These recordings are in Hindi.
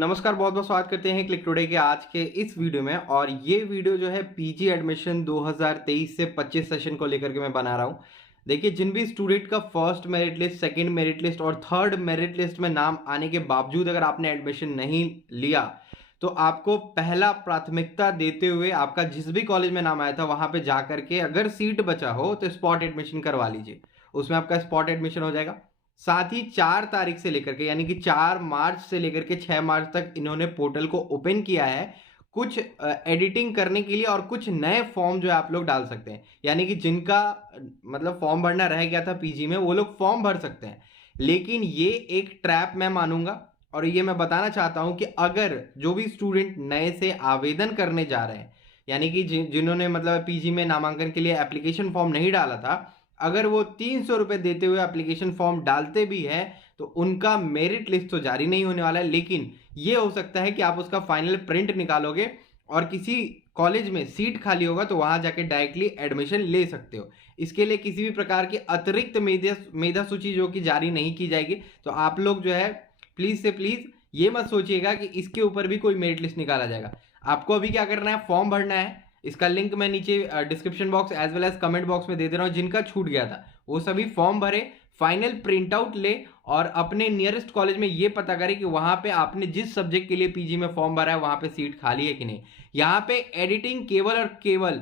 नमस्कार, बहुत बहुत स्वागत करते हैं क्लिक टुडे के आज के इस वीडियो में। और ये वीडियो जो है पीजी एडमिशन 2023 से 25 सेशन को लेकर के मैं बना रहा हूँ। देखिए, जिन भी स्टूडेंट का first merit list, second merit list और थर्ड मेरिट लिस्ट में नाम आने के बावजूद अगर आपने एडमिशन नहीं लिया, तो आपको पहला प्राथमिकता देते हुए आपका जिस भी कॉलेज में नाम आया था वहां पे जाकर के अगर सीट बचा हो तो स्पॉट एडमिशन करवा लीजिए। उसमें आपका स्पॉट एडमिशन हो जाएगा। साथ ही 4 तारीख से लेकर के यानी कि 4 मार्च से लेकर के 6 मार्च तक इन्होंने पोर्टल को ओपन किया है कुछ एडिटिंग करने के लिए, और कुछ नए फॉर्म जो है आप लोग डाल सकते हैं। यानी कि जिनका मतलब फॉर्म भरना रह गया था पीजी में, वो लोग फॉर्म भर सकते हैं। लेकिन ये एक ट्रैप मैं मानूंगा, और ये मैं बताना चाहता हूं कि अगर जो भी स्टूडेंट नए से आवेदन करने जा रहे हैं, यानी कि जिन्होंने मतलब पीजी में नामांकन के लिए एप्लीकेशन फॉर्म नहीं डाला था, अगर वो 300 रुपए देते हुए एप्लीकेशन फॉर्म डालते भी हैं तो उनका मेरिट लिस्ट तो जारी नहीं होने वाला है। लेकिन ये हो सकता है कि आप उसका फाइनल प्रिंट निकालोगे और किसी कॉलेज में सीट खाली होगा तो वहां जाके डायरेक्टली एडमिशन ले सकते हो। इसके लिए किसी भी प्रकार की अतिरिक्त मेधा सूची जो कि जारी नहीं की जाएगी। तो आप लोग जो है प्लीज से प्लीज ये मत सोचिएगा कि इसके ऊपर भी कोई मेरिट लिस्ट निकाला जाएगा। आपको अभी क्या करना है, फॉर्म भरना है। इसका लिंक मैं नीचे description box as well as comment box में दे दे रहा हूं। जिनका छूट गया था वो सभी फॉर्म भरे, फाइनल प्रिंट आउट ले और अपने नियरेस्ट कॉलेज में ये पता करें कि वहां पे आपने जिस सब्जेक्ट के लिए पीजी में फॉर्म भरा है वहां पे सीट खाली है कि नहीं। यहाँ पे एडिटिंग केवल और केवल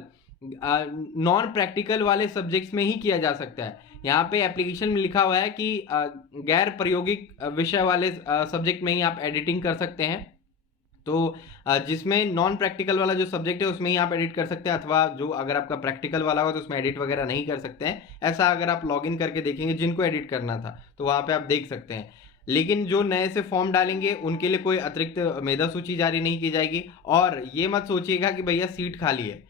नॉन प्रैक्टिकल वाले सब्जेक्ट्स में ही किया जा सकता है। यहाँ पे एप्लीकेशन में लिखा हुआ है कि गैर प्रायोगिक विषय वाले सब्जेक्ट में ही आप एडिटिंग कर सकते हैं। तो जिसमें नॉन प्रैक्टिकल वाला जो सब्जेक्ट है उसमें ही आप एडिट कर सकते हैं, अथवा जो अगर आपका प्रैक्टिकल वाला हो तो उसमें एडिट वगैरह नहीं कर सकते हैं। ऐसा अगर आप लॉगिन करके देखेंगे जिनको एडिट करना था तो वहां पे आप देख सकते हैं। लेकिन जो नए से फॉर्म डालेंगे उनके लिए कोई अतिरिक्त मेधा सूची जारी नहीं की जाएगी। और ये मत सोचिएगा कि भैया सीट खाली है।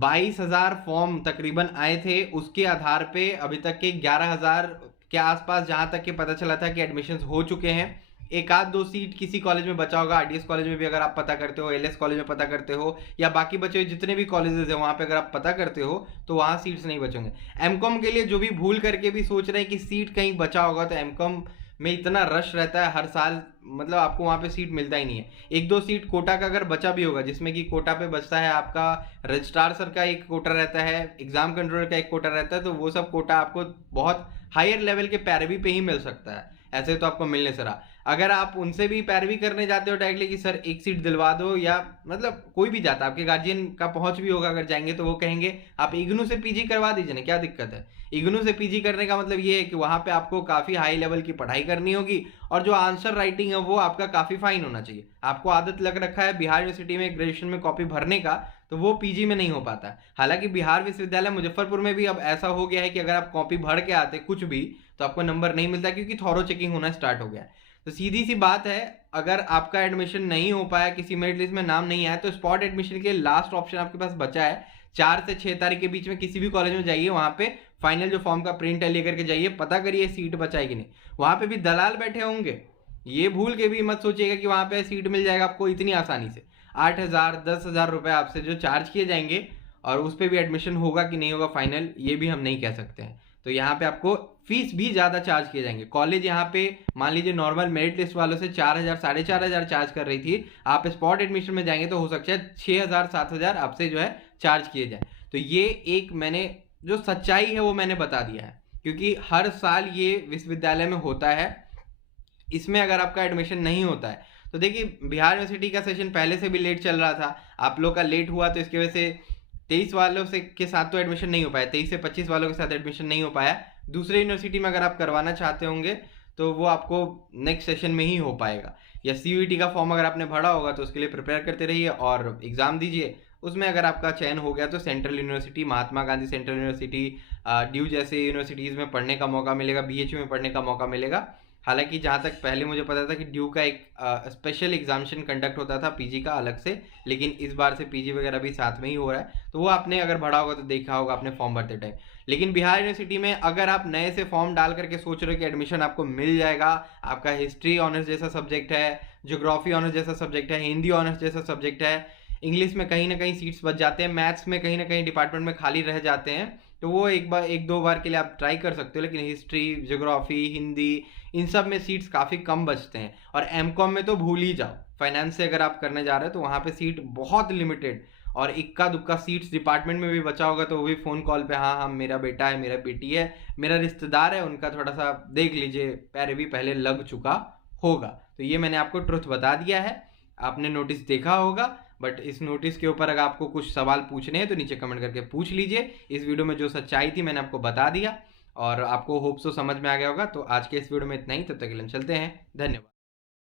22,000 फॉर्म तकरीबन आए थे, उसके आधार पे अभी तक के 11,000 के आसपास जहां तक के पता चला था कि एडमिशन हो चुके हैं। एक आध दो सीट किसी कॉलेज में बचा होगा। आरडीएस कॉलेज में भी अगर आप पता करते हो, एलएस कॉलेज में पता करते हो, या बाकी बचे हुए जितने भी कॉलेजेस हैं वहां पे अगर आप पता करते हो तो वहां सीट्स नहीं बचेंगे। एमकॉम के लिए जो भी भूल करके भी सोच रहे हैं कि सीट कहीं बचा होगा, तो एमकॉम में इतना रश रहता है हर साल, मतलब आपको वहां पे सीट मिलता ही नहीं है। एक दो सीट कोटा का अगर बचा भी होगा, जिसमें कि कोटा पे बचता है आपका रजिस्ट्रार सर का एक कोटा रहता है, एग्जाम कंट्रोलर का एक कोटा रहता है, तो वो सब कोटा आपको बहुत हायर लेवल के पैरवी पे ही मिल सकता है। ऐसे तो आपको मिलने से रहा। अगर आप उनसे भी पैरवी करने जाते हो डायरेक्टली कि सर एक सीट दिलवा दो, या मतलब कोई भी जाता, आपके गार्जियन का पहुंच भी होगा अगर जाएंगे, तो वो कहेंगे आप इग्नू से पीजी करवा दीजिए ना, क्या दिक्कत है। इग्नू से पीजी करने का मतलब ये है कि वहां पे आपको काफी हाई लेवल की पढ़ाई करनी होगी, और जो आंसर राइटिंग है वो आपका काफी फाइन होना चाहिए। आपको आदत लग रखा है बिहार यूनिवर्सिटी में ग्रेजुएशन में कॉपी भरने का, तो वो पीजी में नहीं हो पाता है। हालांकि बिहार विश्वविद्यालय मुजफ्फरपुर में भी अब ऐसा हो गया है कि अगर आप कॉपी भर के आते कुछ भी तो आपको नंबर नहीं मिलता, क्योंकि थॉरो चेकिंग होना स्टार्ट हो गया है। तो सीधी सी बात है, अगर आपका एडमिशन नहीं हो पाया, किसी मेरिट लिस्ट में नाम नहीं आया, तो स्पॉट एडमिशन के लास्ट ऑप्शन आपके पास बचा है। 4 से 6 तारीख के बीच में किसी भी कॉलेज में जाइए, वहां पे फाइनल जो फॉर्म का प्रिंट है लेकर के जाइए, पता करिए सीट बचाए कि नहीं। वहां पे भी दलाल बैठे होंगे, ये भूल के भी मत सोचिएगा कि वहां पे सीट मिल जाएगा आपको इतनी आसानी से। 8,000 10,000 रुपए आपसे जो चार्ज किए जाएंगे, और उस पर भी एडमिशन होगा कि नहीं होगा फाइनल, ये भी हम नहीं कह सकते हैं। तो यहाँ पे आपको फीस भी ज्यादा चार्ज किए जाएंगे। कॉलेज यहाँ पे मान लीजिए नॉर्मल मेरिट लिस्ट वालों से 4,000 4,500 चार्ज कर रही थी, आप स्पॉट एडमिशन में जाएंगे तो हो सकता है 6,000 7,000 आपसे जो है चार्ज किए जाए। तो ये एक मैंने जो सच्चाई है वो मैंने बता दिया है, क्योंकि हर साल ये विश्वविद्यालय में होता है। इसमें अगर आपका एडमिशन नहीं होता है तो देखिए, बिहार यूनिवर्सिटी का सेशन पहले से भी लेट चल रहा था, आप लोग का लेट हुआ तो इसकी वजह से 23 वालों से के साथ तो एडमिशन नहीं हो पाया, 23 से 25 वालों के साथ एडमिशन नहीं हो पाया। दूसरे यूनिवर्सिटी में अगर आप करवाना चाहते होंगे तो वो आपको नेक्स्ट सेशन में ही हो पाएगा। या सीयूईटी का फॉर्म अगर आपने भरा होगा तो उसके लिए प्रिपेयर करते रहिए और एग्जाम दीजिए। उसमें अगर आपका चयन हो गया तो central university, Mahatma Gandhi central university, due जैसे यूनिवर्सिटीज़ में पढ़ने का मौका मिलेगा, बीएचयू में पढ़ने का मौका मिलेगा। हालांकि जहाँ तक पहले मुझे पता था कि ड्यू का एक स्पेशल एग्जामिनेशन कंडक्ट होता था पीजी का अलग से, लेकिन इस बार से पीजी वगैरह भी साथ में ही हो रहा है। तो वो आपने अगर भरा होगा तो देखा होगा आपने फॉर्म भरते टाइम। लेकिन बिहार यूनिवर्सिटी में अगर आप नए से फॉर्म डाल करके सोच रहे हो कि एडमिशन आपको मिल जाएगा, आपका हिस्ट्री ऑनर्स जैसा सब्जेक्ट है, ज्योग्राफी ऑनर्स जैसा सब्जेक्ट है, हिंदी ऑनर्स जैसा सब्जेक्ट है, इंग्लिश में कहीं ना कहीं सीट्स बच जाते हैं, मैथ्स में कहीं ना कहीं डिपार्टमेंट में खाली रह जाते हैं, तो वो एक दो बार के लिए आप ट्राई कर सकते हो, लेकिन हिस्ट्री, ज्योग्राफी, हिंदी, इन सब में सीट्स काफ़ी कम बचते हैं। और एमकॉम में तो भूल ही जाओ, फाइनेंस से अगर आप करने जा रहे हो तो वहाँ पे सीट बहुत लिमिटेड, और इक्का दुक्का सीट्स डिपार्टमेंट में भी बचा होगा तो वो भी फ़ोन कॉल पे, हाँ हाँ मेरा बेटा है, मेरा बेटी है, मेरा रिश्तेदार है, उनका थोड़ा सा देख लीजिए, पैरवी पहले लग चुका होगा। तो ये मैंने आपको ट्रुथ बता दिया है, आपने नोटिस देखा होगा। बट इस नोटिस के ऊपर अगर आपको कुछ सवाल पूछने हैं तो नीचे कमेंट करके पूछ लीजिए। इस वीडियो में जो सच्चाई थी मैंने आपको बता दिया, और आपको होप सो समझ में आ गया होगा। तो आज के इस वीडियो में इतना ही, तब तक के लिए चलते हैं, धन्यवाद।